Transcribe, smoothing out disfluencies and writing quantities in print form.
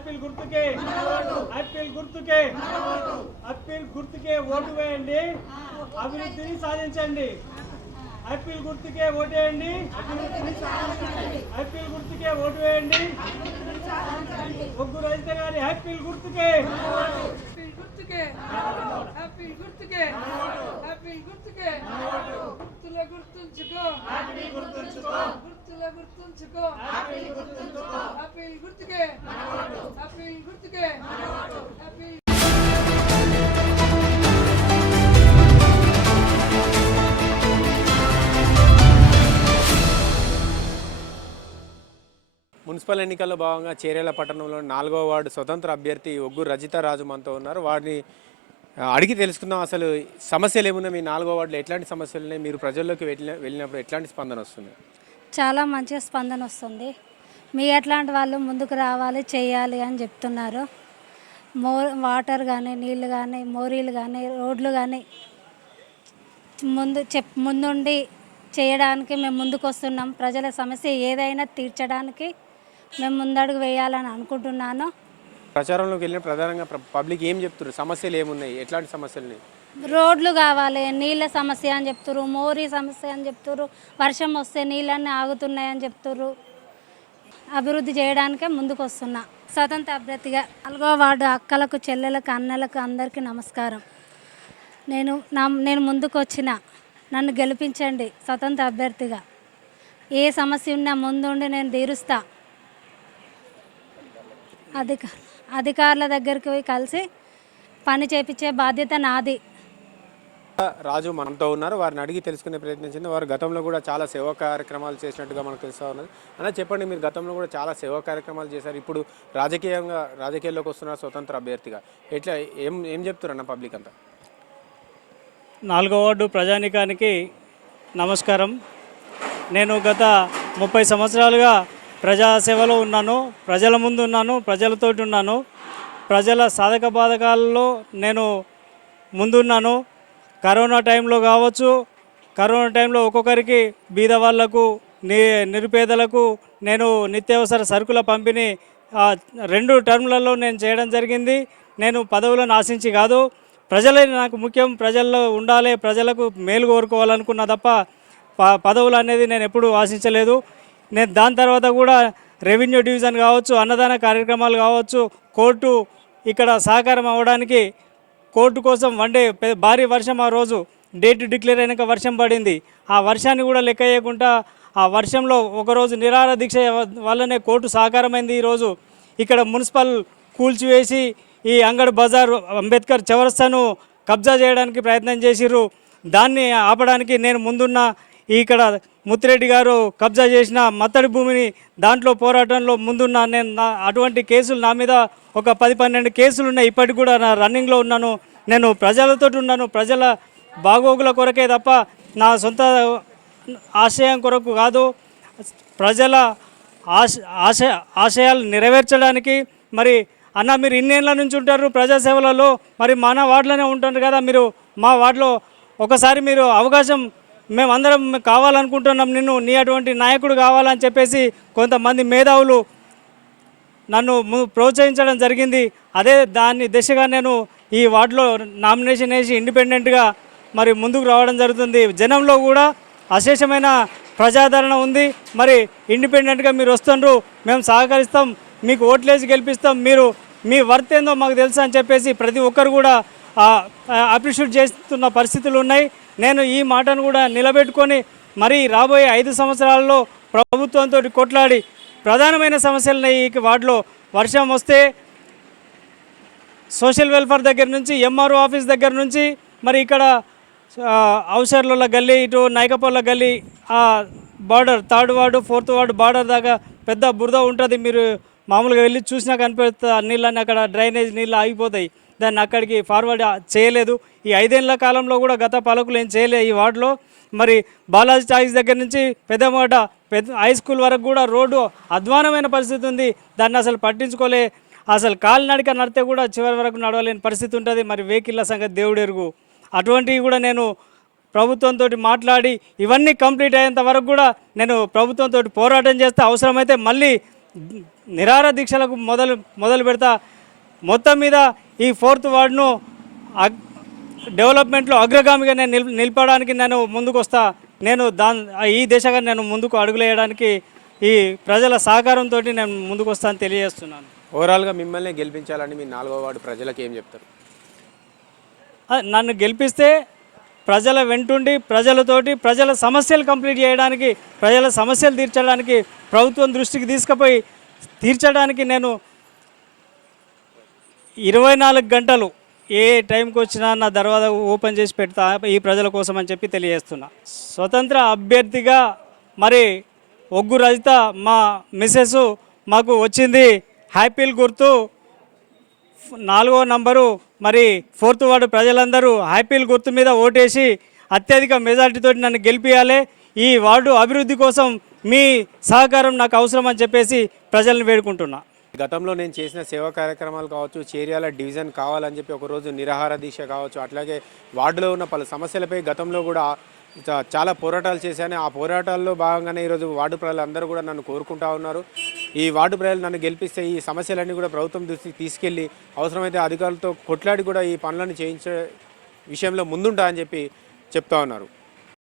Apple గుర్తుకే Apple గుర్తుకే Apple గుర్తుకే ఓటు వేయండి, అభివృద్ధిని సాధించండి. యాపిల్ గుర్తుకే ఓటేయండి, యాపిల్ గుర్తుకే ఓటు వేయండి. ఒగ్గు రజిత గారి యాపిల్ గుర్తుకే గుర్తుకే యాపిల్ గుర్తుకే యాపిల్ గుర్తుకే గుర్తుల గుర్తుంచుకో గుర్తుల గుర్తుంచుకో యాపిల్ గుర్తుకే యాపిల్ గుర్తుకే యాపిల్. మున్సిపల్ ఎన్నికల్లో భాగంగా చేరేళ్ల పట్టణంలో 4వ వార్డు స్వతంత్ర అభ్యర్థి ఒగ్గు రజిత రాజు మనతో ఉన్నారు. వారిని అడిగి తెలుసుకుందాం, అసలు సమస్యలు ఏమున్నాయి, మీ 4వ వార్డులో ఎట్లాంటి సమస్యలు ఉన్నాయి, మీరు ప్రజల్లోకి వెళ్ళినప్పుడు ఎట్లాంటి స్పందన వస్తుంది? చాలా మంచిగా స్పందన వస్తుంది. మీ ఎట్లాంటి వాళ్ళు ముందుకు రావాలి, చేయాలి అని చెప్తున్నారు. వాటర్ కానీ, నీళ్ళు కానీ, మోరీలు కానీ, రోడ్లు కానీ ముందుండి చేయడానికి మేము ముందుకు వస్తున్నాం. ప్రజల సమస్య ఏదైనా తీర్చడానికి మేము ముందడుగు వేయాలని అనుకుంటున్నాను. ప్రచారంలోకి వెళ్ళిన ప్రధానంగా పబ్లిక్ ఏం చెప్తున్నారు, సమస్యలు ఏమున్నాయి, ఎట్లాంటి సమస్యలు? రోడ్లు కావాలి, నీళ్ళ సమస్య అని చెప్తున్నారు, మోరీ సమస్య అని చెప్తున్నారు, వర్షం వస్తే నీళ్ళన్నీ ఆగుతున్నాయని చెప్తున్నారు. అభివృద్ధి చేయడానికే ముందుకు వస్తున్నా. స్వతంత్ర అభ్యర్థిగా 4వ వార్డు అక్కలకు, చెల్లెలకు, అన్నలకు అందరికీ నమస్కారం. నేను ముందుకు వచ్చిన, నన్ను గెలిపించండి స్వతంత్ర అభ్యర్థిగా. ఏ సమస్య ఉన్నా ముందుండి నేను తీరుస్తా. అధికారుల దగ్గరికి పోయి కలిసి పని చేపించే బాధ్యత నాది. రాజు మనతో ఉన్నారు, వారిని అడిగి తెలుసుకునే ప్రయత్నించింది. వారు గతంలో కూడా చాలా సేవా కార్యక్రమాలు చేసినట్టుగా మనకు తెలుస్తూ ఉన్నది. అలా చెప్పండి, మీరు గతంలో కూడా చాలా సేవా కార్యక్రమాలు చేశారు, ఇప్పుడు రాజకీయాల్లోకి వస్తున్నారు స్వతంత్ర అభ్యర్థిగా. ఎట్లా ఏం చెప్తారన్న పబ్లిక్ అంతా? 4వ వార్డు ప్రజానీకానికి నమస్కారం. నేను గత 30 సంవత్సరాలుగా ప్రజాసేవలో ఉన్నాను, ప్రజల ముందు ఉన్నాను, ప్రజలతోటి ఉన్నాను. ప్రజల సాధక బాధకాలలో నేను ముందున్నాను. కరోనా టైంలో కావచ్చు, కరోనా టైంలో ఒక్కొక్కరికి బీద వాళ్లకు, నిరుపేదలకు నేను నిత్యావసర సరుకుల పంపిణీ 2 టర్ములలో నేను చేయడం జరిగింది. నేను పదవులను ఆశించి కాదు, ప్రజలే నాకు ముఖ్యం, ప్రజల్లో ఉండాలి, ప్రజలకు మేలు కోరుకోవాలనుకున్నా తప్ప పదవులు అనేది నేను ఎప్పుడూ ఆశించలేదు. నేను దాని తర్వాత కూడా రెవెన్యూ డివిజన్ కావచ్చు, అన్నదాన కార్యక్రమాలు కావచ్చు, కోర్టు ఇక్కడ సహకారం అవ్వడానికి, కోర్టు కోసం భారీ వర్షం ఆ రోజు డేట్ డిక్లేర్ అయినాక వర్షం పడింది. ఆ వర్షాన్ని కూడా లెక్క వేయకుండా ఆ వర్షంలో ఒకరోజు నిరాహార దీక్ష వల్లనే కోర్టు సహకారమైంది. ఈరోజు ఇక్కడ మున్సిపల్ కూల్చివేసి ఈ అంగడి బజార్ అంబేద్కర్ చౌరస్తాను కబ్జా చేయడానికి ప్రయత్నం చేసిర్రు. దాన్ని ఆపడానికి నేను ముందున్న ఇక్కడ ముత్తిరెడ్డి గారు కబ్జా చేసిన మత్తడి భూమిని దాంట్లో పోరాటంలో ముందున్న నేను. అటువంటి కేసులు నా మీద ఒక 10-12 కేసులు ఉన్నాయి, ఇప్పటికి కూడా నా రన్నింగ్లో ఉన్నాను. నేను ప్రజలతో ఉన్నాను, ప్రజల బాగోగుల కొరకే తప్ప నా సొంత ఆశయం కొరకు కాదు. ప్రజల ఆశయాలు నెరవేర్చడానికి. మరి అన్న, మీరు ఇన్నేళ్ళ నుంచి ఉంటారు ప్రజాసేవలలో, మరి మన వార్డులోనే ఉంటారు కదా, మీరు మా వార్డులో ఒకసారి మీరు అవకాశం, మేమందరం కావాలనుకుంటున్నాం, నీ అటువంటి నాయకుడు కావాలని చెప్పేసి కొంతమంది మేధావులు నన్ను ప్రోత్సహించడం జరిగింది. దాని దిశగా నేను ఈ వార్డులో నామినేషన్ వేసి ఇండిపెండెంట్గా మరి ముందుకు రావడం జరుగుతుంది. జనంలో కూడా అశేషమైన ప్రజాదరణ ఉంది. మరి ఇండిపెండెంట్గా మీరు వస్తుండ్రు, మేము సహకరిస్తాం, మీకు ఓట్లేసి గెలిపిస్తాం, మీరు మీ వర్త్ ఏందో మాకు తెలుసు అని చెప్పేసి ప్రతి ఒక్కరు కూడా అప్రిషియేట్ చేస్తున్న పరిస్థితులు ఉన్నాయి. నేను ఈ మాటను కూడా నిలబెట్టుకొని మరి రాబోయే 5 సంవత్సరాల్లో ప్రభుత్వంతో కొట్లాడి ప్రధానమైన సమస్యలు ఈ వార్డులో వర్షం వస్తే సోషల్ వెల్ఫేర్ దగ్గర నుంచి, ఎంఆర్ఓ ఆఫీస్ దగ్గర నుంచి, మరి ఇక్కడ ఔషర్ల గల్లీ, ఇటు నాయకపల్ల గల్లీ, border 3rd ward 4th ward border దాకా పెద్ద బురద ఉంటుంది. మీరు మామూలుగా వెళ్ళి చూసినా కనిపిస్తుంది. నీళ్ళని అక్కడ డ్రైనేజ్ నీళ్ళు ఆగిపోతాయి, దాన్ని అక్కడికి ఫార్వర్డ్ చేయలేదు. ఈ 5 ఏళ్ల కాలంలో కూడా గత పాలకులు ఏం చేయలేదు ఈ వార్డులో. మరి బాలాజీ చాయిస్ దగ్గర నుంచి పెద్ద హై స్కూల్ వరకు కూడా రోడ్డు అధ్వానమైన పరిస్థితి ఉంది. దాన్ని అసలు పట్టించుకోలే. అసలు కాలినడక నడితే కూడా చివరి వరకు నడవలేని పరిస్థితి ఉంటుంది. మరి వెహికల్ల సంగతి దేవుడు ఎరుగు. అటువంటివి కూడా నేను ప్రభుత్వంతో మాట్లాడి ఇవన్నీ కంప్లీట్ అయ్యేంత వరకు కూడా నేను ప్రభుత్వంతో పోరాటం చేస్తే అవసరమైతే నిరాహార దీక్షలకు మొదలు పెడతా. మొత్తం మీద ఈ 4th వార్డును డెవలప్మెంట్లో అగ్రగామిగా నేను నిలపడానికి నేను ముందుకు వస్తా. నేను ఈ దిశగా నేను ముందుకు అడుగులేయడానికి ఈ ప్రజల సహకారంతో నేను ముందుకు వస్తానని తెలియజేస్తున్నాను. ఓవరాల్గా మిమ్మల్ని గెలిపించాలని మీ 4వ వార్డు ప్రజలకు ఏం చెప్తారు? నన్ను గెలిపిస్తే ప్రజల వెంటుండి ప్రజలతోటి ప్రజల సమస్యలు కంప్లీట్ చేయడానికి, ప్రజల సమస్యలు తీర్చడానికి, ప్రభుత్వం దృష్టికి తీసుకుపోయి తీర్చడానికి నేను 24 గంటలు ఏ టైంకి వచ్చినా నా దర్వాజా ఓపెన్ చేసి పెడతా ఈ ప్రజల కోసం అని చెప్పి తెలియజేస్తున్నా. స్వతంత్ర అభ్యర్థిగా మరి ఒగ్గు రజిత మా మిస్సెస్ మాకు వచ్చింది హ్యాపీల్ గుర్తు 4వ నంబరు. మరి 4th వార్డు ప్రజలందరూ హ్యాపీల్ గుర్తు మీద ఓటేసి అత్యధిక మెజార్టీతో నన్ను గెలిపించాలి. ఈ వార్డు అభివృద్ధి కోసం మీ సహకారం నాకు అవసరం అని చెప్పేసి ప్రజలను వేడుకుంటున్నా. గతంలో నేను చేసిన సేవా కార్యక్రమాలు కావచ్చు, చేర్యాల డివిజన్ కావాలని చెప్పి ఒకరోజు నిరాహార దీక్ష కావచ్చు, అట్లాగే వార్డులో ఉన్న పలు సమస్యలపై గతంలో కూడా చాలా పోరాటాలు చేశాను. ఆ పోరాటాల్లో భాగంగానే ఈరోజు వార్డు ప్రజలందరూ కూడా నన్ను కోరుకుంటా ఉన్నారు. ఈ వార్డు ప్రజలు నన్ను గెలిపిస్తే ఈ సమస్యలన్నీ కూడా ప్రభుత్వం దృష్టికి తీసుకెళ్ళి అవసరమైతే అధికారులతో కొట్లాడి కూడా ఈ పనులను చేయించే విషయంలో ముందుంటా అని చెప్పి చెప్తా ఉన్నారు.